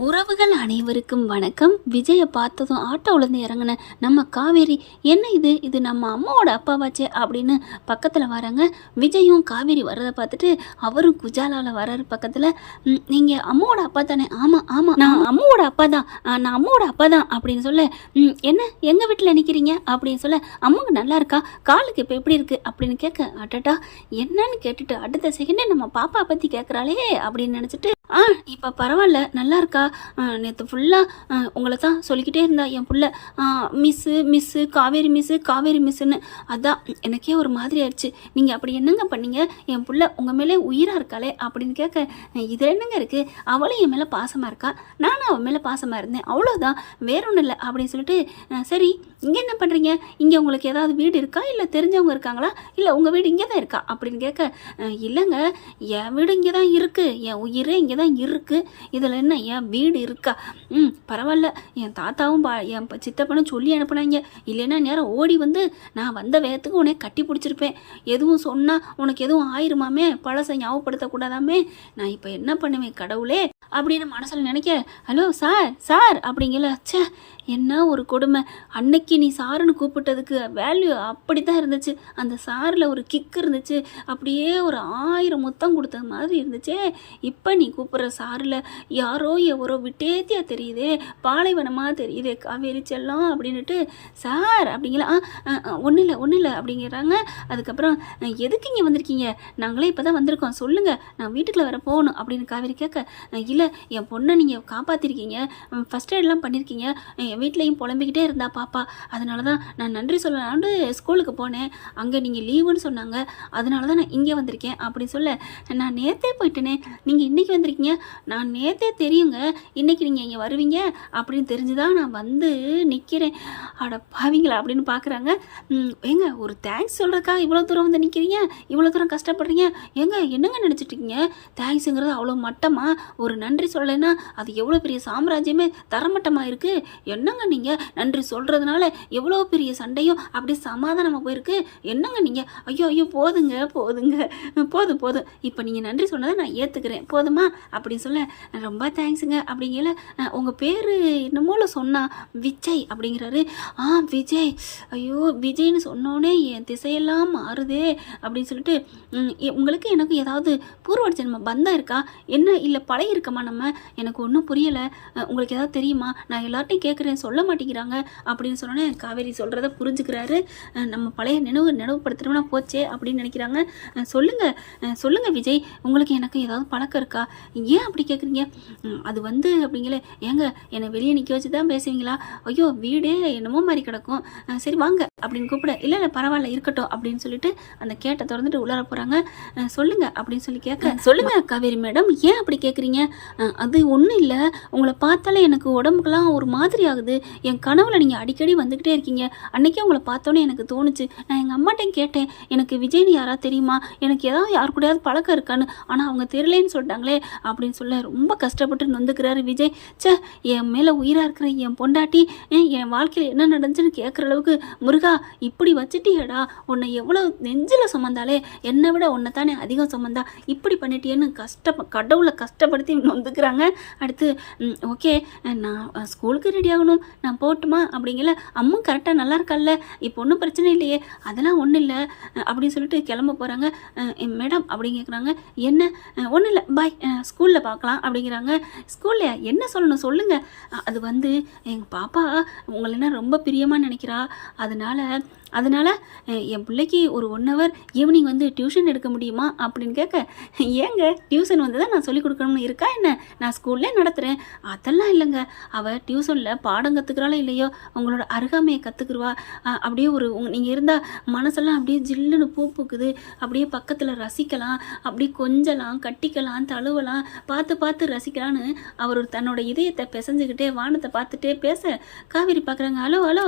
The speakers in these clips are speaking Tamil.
உறவுகள் அனைவருக்கும் வணக்கம். விஜயை பார்த்ததும் ஆட்டோவிலேருந்து இறங்கின நம்ம காவேரி, என்ன இது நம்ம அம்மாவோட அப்பாவாச்சே அப்படின்னு பக்கத்தில் வராங்க. விஜயும் காவேரி வர்றதை பார்த்துட்டு அவரும் குஜாலாவில் வர்றாரு பக்கத்தில். நீங்கள் அம்மாவோட அப்பா தானே? ஆமாம் ஆமாம், நான் அம்மாவோட அப்பா தான், நான் அம்மாவோட அப்பா தான் அப்படின்னு சொல்ல, என்ன எங்கள் வீட்டில் நிற்கிறீங்க அப்படின்னு சொல்ல, அம்மாவுக்கு நல்லா இருக்கா, காலுக்கு இப்போ எப்படி இருக்குது அப்படின்னு கேட்க, அட்டட்டா என்னன்னு கேட்டுட்டு அடுத்த செகண்டே நம்ம பாப்பா பற்றி கேட்குறாளே அப்படின்னு நினச்சிட்டு, இப்போ பரவாயில்ல நல்லா இருக்கா, நேற்று ஃபுல்லாக உங்களை தான் சொல்லிக்கிட்டே இருந்தா என் புள்ள, மிஸ்ஸு காவேரி மிஸ்ஸுன்னு. அதான் எனக்கே ஒரு மாதிரி ஆயிடுச்சு. நீங்கள் அப்படி என்னங்க பண்ணீங்க, என் புள்ள உங்கள் மேலே உயிராக இருக்காளே அப்படின்னு கேட்க, இதில் என்னங்க இருக்குது, அவளும் என் மேலே பாசமாக இருக்கா, நானும் அவன் மேலே பாசமாக இருந்தேன், அவ்வளோதான், வேற ஒன்றும் இல்லை அப்படின்னு சொல்லிட்டு, சரி இங்கே என்ன பண்ணுறீங்க, இங்கே உங்களுக்கு ஏதாவது வீடு இருக்கா, இல்லை தெரிஞ்சவங்க இருக்காங்களா, இல்லை உங்கள் வீடு இங்கே தான் இருக்கா அப்படின்னு கேட்க, இல்லைங்க என் வீடு இங்கே தான் இருக்குது, என் உயிரே இங்கே தான் இருக்குது, இதில் என்ன என் வீடு இருக்கா, பரவாயில்ல, என் தாத்தாவும் என் சித்தப்பனும் சொல்லி அனுப்புனாங்க, இல்லைன்னா நேரம் ஓடி வந்து நான் வந்த வேகத்துக்கு உன்னை கட்டி பிடிச்சிருப்பேன், எதுவும் சொன்னால் உனக்கு எதுவும் ஆயிருமாமே, பழசை ஞாபகப்படுத்தக்கூடாதாமே, நான் இப்போ என்ன பண்ணுவேன் கடவுளே அப்படின்னு மனசில் நினைக்க, ஹலோ சார் அப்படிங்கல, ச்சே என்ன ஒரு கொடுமை, அன்னைக்கு நீ சாருன்னு கூப்பிட்டதுக்கு வேல்யூ அப்படி தான் இருந்துச்சு, அந்த சாரில் ஒரு கிக் இருந்துச்சு, அப்படியே ஒரு 1000 முத்தம் கொடுத்தது மாதிரி இருந்துச்சே, இப்போ நீ கூப்பிட்ற சாரில் யாரோ எவரோ விட்டேத்தியா தெரியுதே, பாலைவனமாக தெரியுதே காவேரி செல்லம் அப்படின்னுட்டு, சார் அப்படிங்களா, ஒன்றும் இல்லை அப்படிங்கிறாங்க. அதுக்கப்புறம் எதுக்கு இங்கே வந்திருக்கீங்க, நாங்களே இப்போ தான் வந்திருக்கோம், சொல்லுங்கள் நான் வீட்டுக்குள்ளே வர போகணும் அப்படின்னு காவேரி கேட்க, இல்லை என் பொண்ணை நீங்கள் காப்பாற்றிருக்கீங்க, ஃபஸ்ட் எய்ட்லாம் பண்ணியிருக்கீங்க, என் வீட்லேயும் புலம்பிக்கிட்டே இருந்தா பாப்பா, அதனால தான் நான் நன்றி சொல்லலான்னு ஸ்கூலுக்கு போனேன், அங்கே நீங்கள் லீவுன்னு சொன்னாங்க, அதனால தான் நான் இங்கே வந்திருக்கேன் அப்படின்னு சொல்ல, நான் நேற்றே போயிட்டேனே, நீங்கள் இன்றைக்கி வந்திருக்கீங்க, நான் நேற்றே தெரியுங்க இன்றைக்கி நீங்கள் இங்கே வருவீங்க அப்படின்னு தெரிஞ்சு தான் நான் வந்து நிற்கிறேன், அட பாவீங்களா அப்படின்னு பார்க்குறாங்க. ஏங்க ஒரு தேங்க்ஸ் சொல்கிறக்கா இவ்வளோ தூரம் வந்து நிற்கிறீங்க, இவ்வளோ தூரம் கஷ்டப்படுறீங்க, ஏங்க என்னங்க நினச்சிட்ருக்கீங்க, தேங்க்ஸுங்கிறது அவ்வளோ மட்டமாக, ஒரு நன்றி சொல்லலைன்னா அது எவ்வளோ பெரிய சாம்ராஜ்யமே தரமட்டமாக இருக்குது, என்னங்க நீங்கள் நன்றி சொல்கிறதுனால எவ்வளோ பெரிய சண்டையும் அப்படி சமாதானமாக போயிருக்கு, என்னங்க நீங்கள், ஐயோ போதும் இப்போ நீங்கள் நன்றி சொன்னதை நான் ஏற்றுக்கிறேன் போதுமா அப்படின்னு சொல்ல, ரொம்ப தேங்க்ஸுங்க அப்படிங்கல, உங்கள் பேர் என்னமோல சொன்னா விஜய் அப்படிங்கிறாரு. விஜய், ஐயோ விஜய்னு சொன்னோன்னே என் திசையெல்லாம் மாறுதே அப்படின்னு சொல்லிட்டு, உங்களுக்கு எனக்கு ஏதாவது பூர்வ ஜென்ம பந்தம் இருக்கா என்ன, இல்லை பழைய இருக்கமா நம்ம, எனக்கு ஒன்றும் புரியலை, உங்களுக்கு ஏதாவது தெரியுமா, நான் எல்லார்ட்டையும் கேட்குறேன் சொல்ல மாட்டேங்கிறாங்க அப்படின்னு சொன்னோன்னே காவேரி சொல்கிறத புரிஞ்சுக்கிறாரு. நம்ம பழைய நினைவுபடுத்துகிறோம்னா போச்சே அப்படின்னு நினைக்கிறாங்க. சொல்லுங்கள் விஜய், உங்களுக்கு எனக்கு ஏதாவது பழக்கம் இருக்கா, ஏன் அப்படி கேட்குறீங்க, அது வந்து அப்படிங்களே, ஏங்க என்னை வெளியே நிற்க வச்சு தான் பேசுவீங்களா, ஐயோ வீடே என்னமோ மாதிரி கிடக்கும், சரி வாங்க அப்படின்னு கூப்பிட, இல்லை பரவாயில்ல இருக்கட்டும் அப்படின்னு சொல்லிட்டு அந்த கேட்டை திறந்துட்டு உள்ளார போகிறாங்க. சொல்லுங்கள் அப்படின்னு சொல்லி கேட்க, சொல்லுங்கள் காவேரி மேடம் ஏன் அப்படி கேட்குறீங்க, அது ஒன்றும் இல்லை, உங்களை பார்த்தாலே எனக்கு உடம்புக்கெல்லாம் ஒரு மாதிரி ஆகுது, என் கனவுல நீங்கள் அடிக்கடி வந்துக்கிட்டே இருக்கீங்க, அன்றைக்கே உங்களை பார்த்தோன்னே எனக்கு தோணுச்சு, நான் எங்கள் அம்மாட்டையும் கேட்டேன், எனக்கு விஜய்னு யாராவது தெரியுமா, எனக்கு ஏதாவது யார் கூடயாவது பழக்கம் இருக்கான்னு, ஆனால் அவங்க தெரியலேன்னு சொல்லிட்டாங்களே அப்படின்னு சொல்ல ரொம்ப கஷ்டப்பட்டு நொந்துக்கிறாரு விஜய். என் மேலே உயிராக இருக்கிற என் பொண்டாட்டி என் வாழ்க்கையில் என்ன நடந்துச்சுன்னு கேட்குற அளவுக்கு, முருகா இப்படி வச்சுட்டியடா, உன்னை எவ்வளோ நெஞ்சில் சுமந்தாலே என்னை விட உன்னை தானே அதிகம் சுமந்தா, இப்படி பண்ணிட்டியேன்னு கடவுளை கஷ்டப்படுத்தி நொந்துக்கிறாங்க. அடுத்து ஓகே நான் ஸ்கூலுக்கு ரெடி ஆகணும், நான் போட்டுமா அப்படிங்கல, அம்மா கரெக்டாக நல்லா இருக்கால்ல, இப்போ ஒன்றும் பிரச்சனை இல்லையே, அதெல்லாம் ஒன்றும் இல்லை அப்படின்னு சொல்லிட்டு கிளம்ப போகிறாங்க. மேடம் அப்படின்னு கேட்குறாங்க, என்ன, ஒன்றும் இல்லை பாய், ஸ்கூலில் பார்க்கலாம் அப்படிங்கிறாங்க. ஸ்கூல்லையா, என்ன சொல்லணும் சொல்லுங்கள், அது வந்து எங்கள் பாப்பா உங்களை என்ன ரொம்ப பிரியமாக நினைக்கிறா, அதனால் என் பிள்ளைக்கு ஒரு 1 hour ஈவினிங் வந்து டியூஷன் எடுக்க முடியுமா அப்படின்னு கேட்க, ஏங்க டியூஷன் வந்து தான் நான் சொல்லிக் கொடுக்கணும்னு இருக்கா என்ன, நான் ஸ்கூல்லே நடத்துகிறேன், அதெல்லாம் இல்லைங்க, அவள் டியூஷனில் பாடம் கற்றுக்குறாளோ இல்லையோ உங்களோட அருகாமையை கற்றுக்குருவா, அப்படியே நீங்கள் இருந்தால் மனசெல்லாம் அப்படியே ஜில்லுன்னு பூக்குது, அப்படியே பக்கத்தில் ரசிக்கலாம், அப்படியே கொஞ்சலாம் கட்டிக்கலாம் தழுவலாம், பார்த்து ரசிக்கலான்னு அவர் தன்னோட இதயத்தை பிசைஞ்சுக்கிட்டே வானத்தை பார்த்துட்டே பேச, காவேரி பார்க்குறாங்க, ஹலோ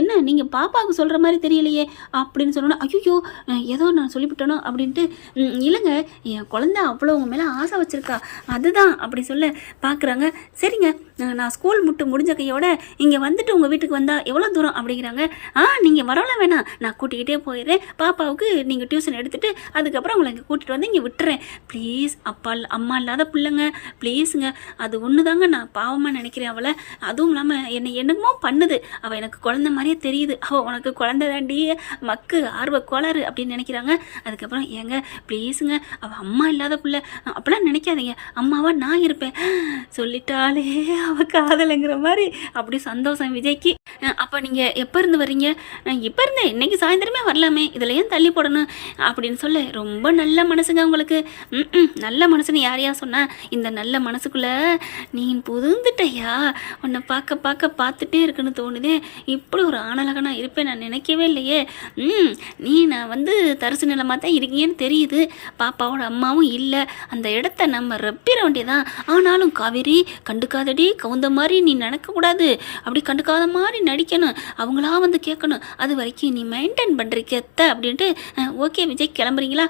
என்ன நீங்கள் பாப்பாவுக்கு அம்மாவுக்கு சொல்கிற மாதிரி தெரியலையே அப்படின்னு சொன்னோன்னா, ஐயோ ஏதோ நான் சொல்லிவிட்டனோ அப்படின்ட்டு, இல்லைங்க என் குழந்தை அவ்வளோ உங்கள் மேலே ஆசை வச்சுருக்கா அதுதான் அப்படி சொல்ல பார்க்குறாங்க. சரிங்க நான் ஸ்கூல் முடிஞ்ச கையோட இங்கே வந்துட்டு உங்கள் வீட்டுக்கு வந்தால் எவ்வளோ தூரம் அப்படிங்கிறாங்க. நீங்கள் வரலாம் வேணாம், நான் கூட்டிக்கிட்டே போயிடுறேன், பாப்பாவுக்கு நீங்கள் டியூஷன் எடுத்துகிட்டு அதுக்கப்புறம் உங்களை இங்கே கூட்டிகிட்டு வந்து இங்கே விட்டுறேன். ப்ளீஸ் அம்மா இல்லாத பிள்ளைங்க, ப்ளீஸுங்க. அது ஒன்று தாங்க நான் பாவமாக நினைக்கிறேன் அவளை. அதுவும் இல்லாமல் என்னமோ பண்ணுது, அவள் எனக்கு குழந்த மாதிரியே தெரியுது, அவள் உனக்கு குழந்தை தாண்டி மக்கு ஆர்வ கோளாறு அப்படின்னு நினைக்கிறாங்க. அதுக்கப்புறம் ஏங்க ப்ளீஸுங்க, அவள் அம்மா இல்லாத பிள்ளை அப்படிலாம் நினைக்காதீங்க, அம்மாவா நான் இருப்பேன் சொல்லிட்டாலே அவள் காதலைங்கிற மாதிரி அப்படி சந்தோஷம் விஜய்க்கு. அப்போ நீங்கள் எப்போ இருந்து வர்றீங்க? இப்போ இருந்தேன், இன்னைக்கு சாயந்தரமே வரலாமே, இதில் ஏன் தள்ளி போடணும் அப்படின்னு சொல்ல, ரொம்ப நல்ல மனசுங்க உங்களுக்கு. நல்ல மனசுன்னு யாரையா சொன்னா? இந்த நல்ல மனசுக்குள்ளே நீ புதுந்துட்டையா, உன்னை பார்த்துட்டே இருக்குன்னு தோணுதே. இப்படி ஒரு ஆணழகனா இருப்பேன் நான் நினைக்கவே இல்லையே. நான் தரிசு நிலமாக தான் இருக்கீங்கன்னு தெரியுது, பாப்பாவோட அம்மாவும் இல்லை, அந்த இடத்த நம்ம ரப்பிட வேண்டியதான். ஆனாலும் காவேரி கண்டுக்காதடி, கவுந்த மாதிரி நீ நினைக்கக்கூடாது, அப்படி கண்டுக்காத மாதிரி நடிக்கணும், அவங்களா கேட்கணும், அது வரைக்கும் நீ மெயின்டைன் பண்ணுறீக்கத்த அப்படின்ட்டு. ஓகே விஜய் கிளம்புறீங்களா?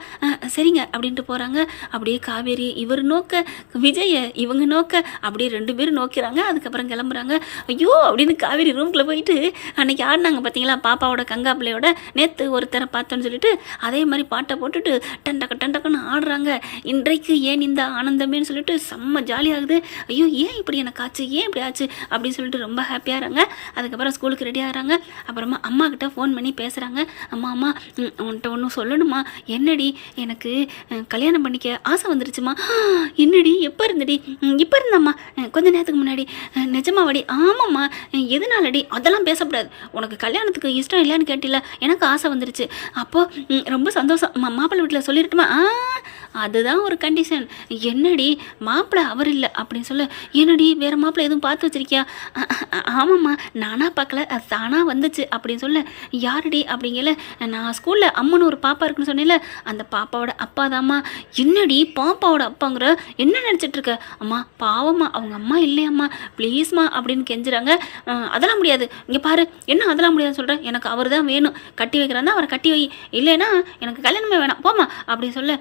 சரிங்க அப்படின்ட்டு போகிறாங்க. அப்படியே காவேரி இவர் நோக்க, விஜயை இவங்க நோக்க, அப்படியே 2 பேரும் நோக்கிறாங்க. அதுக்கப்புறம் கிளம்புறாங்க. ஐயோ அப்படின்னு காவேரி ரூம்குள்ளே போயிட்டு, அன்னைக்கு ஆடினாங்க பார்த்தீங்களா பாப்பாவோட கங்கா பிள்ளையோட, நேற்று ஒருத்தரை பார்த்தோன்னு சொல்லிட்டு அதே மாதிரி பாட்டை போட்டுட்டு டண்டக்குன்னு ஆடுறாங்க. இன்றைக்கு ஏன் இந்த ஆனந்தமேன்னு சொல்லிட்டு செம்ம ஜாலியாகுது. ஐயோ ஏன் இப்படி எனக்கு ஆச்சு, ஏன் இப்படி ஆச்சு அப்படின்னு சொல்லிட்டு ரொம்ப ஹாப்பியாகிறாங்க. அதுக்கப்புறம் ஸ்கூலுக்கு ரெடி ஆகிறாங்க. அப்புறமா அம்மா கிட்ட ஃபோன் பண்ணி பேசுகிறாங்க. அம்மா உன்கிட்ட ஒன்று சொல்லணுமா? என்னடி, எனக்கு கல்யாணம் பண்ணிக்க ஆசை வந்துருச்சுமா. என்னடி எப்போ இருந்தடி? இப்போ இருந்தம்மா, கொஞ்ச நேரத்துக்கு முன்னாடி. நிஜமாவடி? ஆமாம்மா. எதனாலடி? அதெல்லாம் பேசக்கூடாது, உனக்கு கல்யாணத்துக்கு இஷ்டம் இல்லைன்னு கேட்டில, எனக்கு ஆசை வந்துருச்சு. அப்போது ரொம்ப சந்தோஷம், மாப்பிள்ளை வீட்டில் சொல்லிட்டுமா? அதுதான் ஒரு கண்டிஷன். என்னடி மாப்பிள்ளை அவர் இல்லை அப்படின்னு சொல்ல, என்னடி வேறு மாப்பிள்ளை எதுவும் பார்த்து வச்சிருக்கியா? ஆமாம்மா நானாக பார்க்கல, அது தானாக வந்துச்சு அப்படின்னு சொல்ல, யாருடி அப்படிங்கல, நான் ஸ்கூலில் அம்மனு ஒரு பாப்பா இருக்குன்னு சொன்னேன்ல, அந்த பாப்பாவோட அப்பா தாம்மா. என்னடி பாப்பாவோட அப்பாங்கிற, என்ன நினச்சிட்டு இருக்க? அம்மா பாவம்மா, அவங்க அம்மா இல்லையம்மா, ப்ளீஸ்மா அப்படின்னு கெஞ்சுறாங்க. அதெல்லாம் முடியாது, இங்கே பாரு என்ன அதெல்லாம் முடியாதுன்னு சொல்கிறேன், எனக்கு அவர் தான் வேணும், கட்டி வைக்கிறான் அவரை கட்டி வை, இல்லைன்னா எனக்கு கல்யாணமே வேணாம் போமா அப்படின்னு சொல்ல,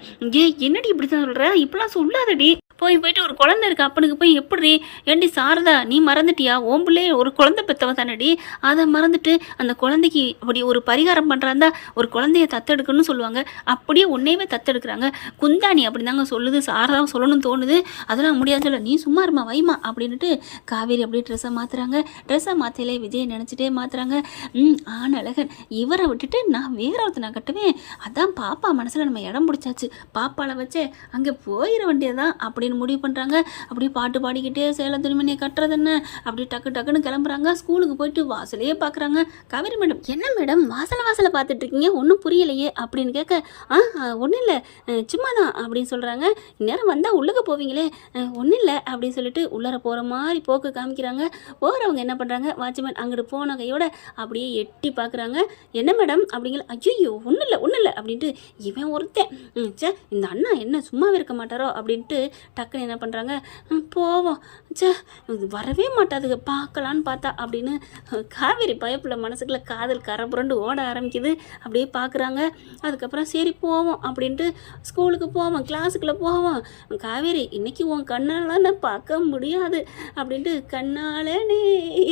என்னடி இப்படி தான் சொல்கிற, இப்படிலாம் சொல்லாதடி, போயிட்டு ஒரு குழந்தை இருக்கு அப்பனுக்கு போய் எப்படி? ஏண்டி சாரதா நீ மறந்துட்டியா? ஓம்புலே ஒரு குழந்தை பெற்றவ தானடி, அதை மறந்துட்டு அந்த குழந்தைக்கு அப்படி ஒரு பரிகாரம் பண்ணுறாந்தா ஒரு குழந்தைய தத்தெடுக்கணும்னு சொல்லுவாங்க, அப்படியே உன்னையவே தத்தெடுக்கிறாங்க. குந்தாணி அப்படி தாங்க சொல்லுது, சாரதாவும் சொல்லணும்னு தோணுது, அதெல்லாம் முடியாது சொல்ல, நீ சும்மா இருமா வைமா அப்படின்ட்டு காவேரி அப்படியே ட்ரெஸ்ஸை மாற்றுறாங்க. ட்ரெஸ்ஸை மாற்றிலே விஜய் நினச்சிட்டே மாற்றுறாங்க. ஆனழகன் இவரை விட்டுட்டு நான் வேற ஒருத்தனை கட்டுவேன், அதான் பாப்பா மனசில் நம்ம இடம் பிடிச்சாச்சு, பாப்பாவை வச்சு அங்கே போயிட வேண்டியதுதான் அப்படின்னு முடிவு பண்ணுறாங்க. அப்படியே பாட்டு பாடிக்கிட்டே சேலை துணிமணியை கட்டுறது என்ன அப்படி டக்குன்னு கிளம்புறாங்க. ஸ்கூலுக்கு போயிட்டு வாசலையே பார்க்குறாங்க. காவேரி மேடம், என்ன மேடம் வாசலை பார்த்துட்டு இருக்கீங்க, ஒன்றும் புரியலையே அப்படின்னு கேட்க, ஒன்றும் இல்லை சும்மா தான் அப்படின்னு சொல்கிறாங்க. இந்நேரம் வந்தால் உள்ளுக்கு போவீங்களே, ஒன்றும் இல்லை அப்படின்னு சொல்லிட்டு உள்ளார போகிற மாதிரி போக்கு காமிக்கிறாங்க. போகிறவங்க என்ன பண்ணுறாங்க, வாட்ச்மேன் அங்கிட்டு போன கையோட அப்படியே எட்டி பார்க்குறாங்க. என்ன மேடம் அப்படிங்கிற, ஐயோ ஒன்றும் இல்லை அப்படின்ட்டு இவன் ஒருத்தன், சே இந்த அண்ணா என்ன சும்மாவே இருக்க மாட்டாரோ அப்படின்ட்டு டக்குன்னு என்ன பண்ணுறாங்க, போவோம் சே வரவே மாட்டாதுங்க பார்க்கலான்னு பார்த்தா அப்படின்னு காவேரி பயப்புள்ள மனசுக்குள்ள காதல் கரப்புரண்டு ஓட ஆரம்பிக்குது. அப்படியே பார்க்குறாங்க. அதுக்கப்புறம் சரி போவோம் அப்படின்ட்டு ஸ்கூலுக்கு போவோம், கிளாஸுக்குள்ளே போவோம். காவேரி இன்னைக்கு உன் கண்ணால் நான் பார்க்க முடியாது அப்படின்ட்டு, கண்ணாலே நீ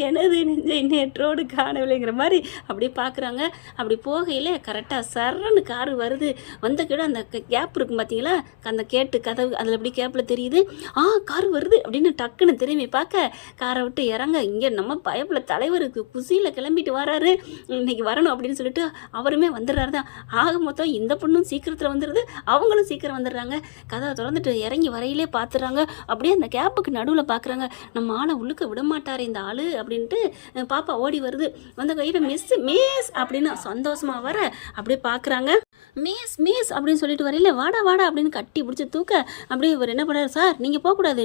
எனது நெஞ்சை நேற்றோடு காணவில்லைங்கிற மாதிரி அப்படியே பார்க்குறாங்க. அப்படி போகையில் கரெக்டாக சரன்னு காரு வருது. வந்த கிட்ட அந்த கேப் இருக்கும் பார்த்தீங்களா, அந்த கேட்டு கதவு அதில் எப்படி கேப்பில் தெரியுது, கார் வருது அப்படின்னு டக்குன்னு திரும்பி பார்க்க, காரை விட்டு இறங்க, இங்கே நம்ம பயப்புல தலைவருக்கு குசியில் கிளம்பிட்டு வராரு, இன்னைக்கு வரணும் அப்படின்னு சொல்லிட்டு அவருமே வந்துடுறாரு தான். ஆக மொத்தம் இந்த பொண்ணும் சீக்கிரத்தில் வந்துடுது, அவங்களும் சீக்கிரம் வந்துடுறாங்க. கதவை திறந்துட்டு இறங்கி வரையிலே பார்த்துறாங்க. அப்படியே அந்த கேப்புக்கு நடுவில் பார்க்குறாங்க, நம்ம ஆளை உள்ளுக்க விட மாட்டார் இந்த ஆள் அப்படின்ட்டு பாப்பா ஓடி வருது. வந்த கையில் மிஸ் அப்படின்னு சந்தோஷமாக வர அப்படியே பார்க்குறாங்க. மிஸ் அப்படின்னு சொல்லிட்டு வரையில, வாடா அப்படின்னு கட்டி பிடிச்சி தூக்க, அப்படியே இவர் என்ன பண்ணுறாரு, சார் நீங்கள் போகக்கூடாது,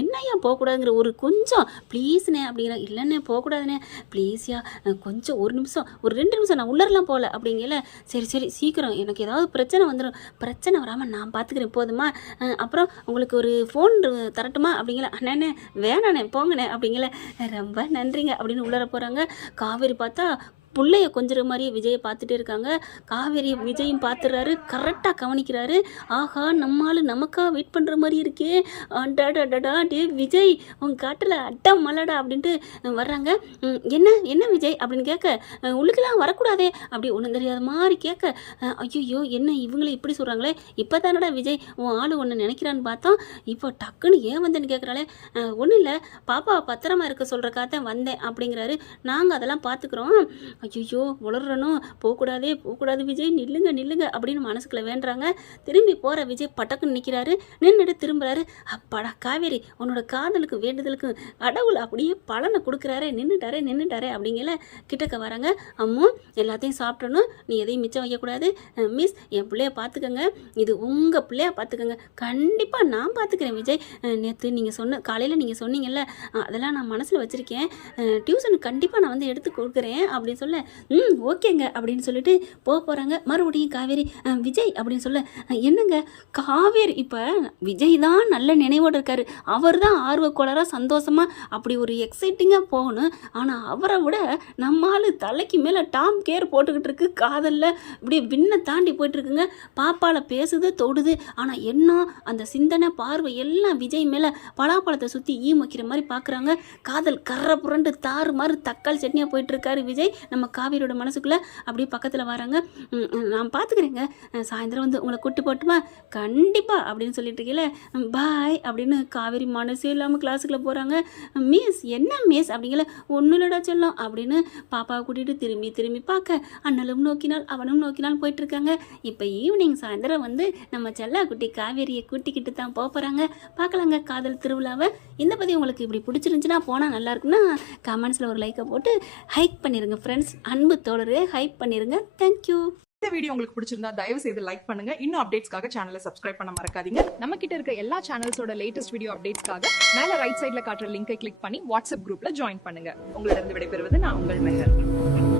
என்னையா போகக்கூடாதுங்கிற ஒரு கொஞ்சம் ப்ளீஸ்ண்ணே அப்படிங்கிற, இல்லைண்ணே போகக்கூடாதுண்ணே ப்ளீஸ்யா, கொஞ்சம் ஒரு நிமிஷம் ஒரு 2 நிமிஷம் நான் உள்ளரெலாம் போகல அப்படிங்கல, சரி சீக்கிரம் எனக்கு ஏதாவது பிரச்சனை வந்துடும், பிரச்சனை வராமல் நான் பார்த்துக்கிறேன் போதுமா, அப்புறம் உங்களுக்கு ஒரு ஃபோன் தரட்டுமா அப்படிங்கல, அண்ணே வேணாண்ணே போங்கண்ணே அப்படிங்கல, ரொம்ப நன்றிங்க அப்படின்னு உள்ளர போகிறாங்க. காவேரி பார்த்தா பிள்ளைய கொஞ்சிற மாதிரியே விஜயை பார்த்துட்டே இருக்காங்க. காவேரி விஜயும் பார்த்துறாரு, கரெக்டாக கவனிக்கிறாரு. ஆஹா, நம்மால் நமக்கா வெயிட் பண்ணுற மாதிரி இருக்கே, அடாடாடா டே விஜய் உன் காட்டில் அட்டா மலடா அப்படின்ட்டு வர்றாங்க. என்ன என்ன விஜய் அப்படின்னு கேட்க, உள்ளுக்கெல்லாம் வரக்கூடாதே அப்படி ஒன்றும் தெரியாத மாதிரி கேட்க, ஐயோ என்ன இவங்களே இப்படி சொல்கிறாங்களே, இப்போ தானடா விஜய் உன் ஆள் ஒன்று நினைக்கிறான்னு பார்த்தோம், இப்போ டக்குன்னு ஏன் வந்தேன்னு கேட்குறாளே. ஒன்றும் இல்லை, பாப்பாவை பத்திரமா இருக்க சொல்கிறக்காக வந்தேன் அப்படிங்கிறாரு. நாங்கள் அதெல்லாம் பார்த்துக்குறோம். ஐயோ உளறணும், போகக்கூடாது விஜய், நில்லுங்க நில்லுங்க அப்படின்னு மனசுக்குள்ள வேண்டுறாங்க. திரும்பி போகிற விஜய் பட்டக்குன்னு நிற்கிறாரு. நின்றுட்டு திரும்புறாரு. அப்பாடா காவேரி, உன்னோட காதலுக்கு வேண்டுதலுக்கு கடவுள் அப்படியே பலனை கொடுக்குறாரே, நின்றுட்டாரே அப்படிங்கல கிட்டக்க வராங்க. அம்மு எல்லாத்தையும் சாப்பிடணும், நீ எதையும் மிச்சம் வைக்கக்கூடாது. மிஸ் என் பிள்ளைய பார்த்துக்கங்க, இது உங்கள் பிள்ளையா பார்த்துக்கங்க, கண்டிப்பாக நான் பார்த்துக்கிறேன் விஜய். நேற்று நீங்கள் காலையில் நீங்கள் சொன்னீங்கல்ல, அதெல்லாம் நான் மனசில் வச்சுருக்கேன். டியூஷனுக்கு கண்டிப்பாக நான் வந்து எடுத்து கொடுக்குறேன் அப்படின்னு சொல்ல, ஓகேங்க அப்படின்னு சொல்லிட்டு போகிறாங்க. மறுபடியும் காவேரி விஜய் அப்படின்னு சொல்ல, என்னங்க காவேரி இப்போ விஜய் தான் நல்ல நினைவோடு இருக்காரு, அவர் தான் ஆர்வக்கோளராக சந்தோஷமாக அப்படி ஒரு எக்ஸைட்டிங்காக போகணும். ஆனால் அவரை விட நம்மால் தலைக்கு மேலே டாம் கேர் போட்டுக்கிட்டு இருக்கு, காதலில் இப்படி விண்ணை தாண்டி போயிட்டுருக்குங்க. பாப்பாவில் பேசுது தொடுது, ஆனால் என்ன அந்த சிந்தனை பார்வை எல்லாம் விஜய் மேலே பலாப்பழத்தை சுற்றி வைக்கிற மாதிரி பார்க்குறாங்க. காதல் கர்ற புரண்டு தாறு மாதிரி தக்காளி சட்னியாக போயிட்டுருக்காரு விஜய். நம்ம காவேரியோட மனசுக்குள்ளே அப்படியே பக்கத்தில் வராங்க. நான் பார்த்துக்கிறேங்க, சாயந்தரம் வந்து உங்களை கூட்டு போட்டுமா கண்டிப்பாக அப்படின்னு சொல்லிட்டு இருக்கீங்கள, பாய் அப்படின்னு காவேரி மனசே இல்லாமல் கிளாஸுக்குள்ளே போகிறாங்க. மிஸ் என்ன மிஸ் அப்படிங்கல, ஒன்றும் இல்லடா செல்லம் அப்படின்னு பாப்பாவை கூட்டிகிட்டு திரும்பி பார்க்க அண்ணலும் நோக்கினால் அவனும் நோக்கினால் போயிட்டுருக்காங்க. இப்போ ஈவினிங் சாயந்தரம் வந்து நம்ம செல்லா குட்டி காவேரியை கூட்டிக்கிட்டு தான் போகிறாங்க. பார்க்கலாங்க காதல் திருவிழாவை. இந்த பற்றி உங்களுக்கு இப்படி பிடிச்சிருந்துச்சுன்னா போனால் நல்லாயிருக்குன்னா கமெண்ட்ஸில் ஒரு லைக்கை போட்டு ஹைக் பண்ணிடுங்க ஃப்ரெண்ட்ஸ். அன்பு தோழரே ஹைக் பண்ணிடுங்க. தேங்க்யூ. இந்த வீடியோ உங்களுக்கு பிடிச்சிருந்தா தயவு செய்து லைக் பண்ணுங்க. இன்னும் அப்டேட்ஸ்க்காக சேனலை சப்ஸ்கிரைப் பண்ண மறக்காதீங்க. நம்ம கிட்ட இருக்க எல்லா சேனல்ஸோட லேட்டஸ்ட் வீடியோ அப்டேட்ஸ்க்காக மேல ரைட் சைடுல காட்டுற லிங்கை கிளிக் பண்ணி வாட்ஸ்அப் குரூப்ல ஜாயின் பண்ணுங்க. உங்களிடம் விடைபெறுவது நான் உங்கள் மெஹர்.